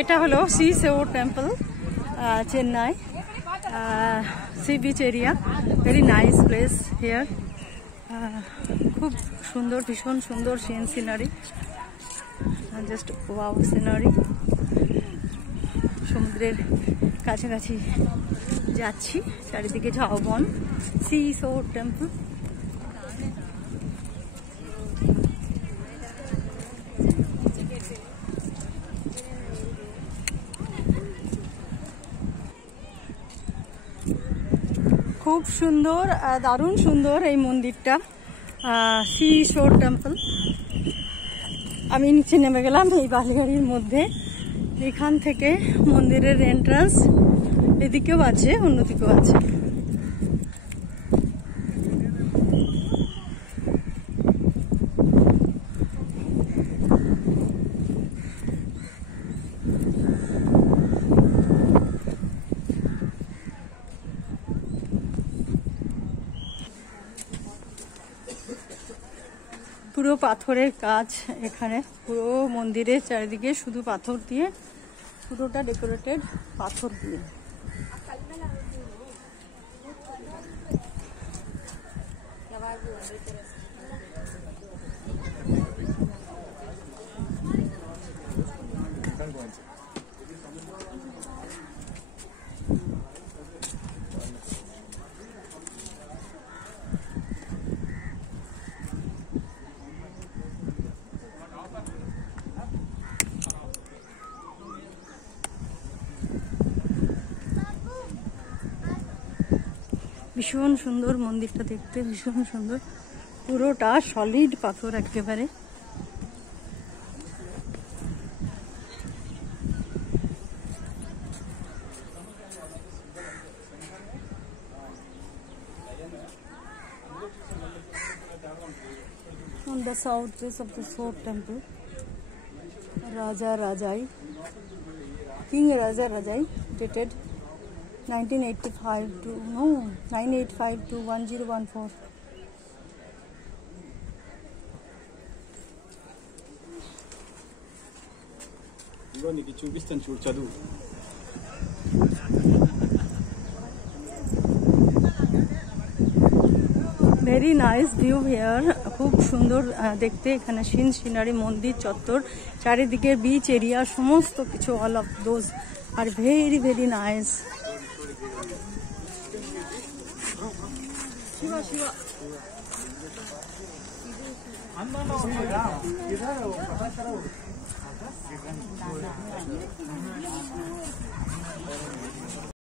এটা হলো সি সেও টেম্পল, Chennai sea beach area. Very nice place here. খুব সুন্দর, ভীষণ সুন্দর সিনারি, জাস্ট ওয়াও সিনারি। সমুদ্রের কাছাকাছি যাচ্ছি, চারিদিকে ঝাউবন। সি সেও টেম্পল। খুব সুন্দর, দারুণ সুন্দর এই মন্দিরটা, সি শোর টেম্পল। আমি নিচে নেমে গেলাম এই বালিগাড়ির মধ্যে। এখান থেকে মন্দিরের এন্ট্রান্স এদিকেও আছে, অন্যদিকেও আছে। পুরো পাথরের কাজ এখানে, পুরো মন্দিরের চারিদিকে শুধু পাথর দিয়ে, পুরোটা ডেকোরেটেড পাথর দিয়ে। ভীষণ সুন্দর মন্দিরটা দেখতে, ভীষণ সুন্দর। পুরোটা সলিড পাথর একেবারে। On the south face of the Soap Temple, Raja Rajai, King Raja Rajai, dated 985 to 1014. నీకు చూపిస్తాను, చూడు చదువు. Very nice view here. খুব সুন্দর দেখতে এখানে সিনারি, মন্দির চত্বর, চারিদিকে বিচ এরিয়া, সমস্ত কিছু, all of those are very very nice.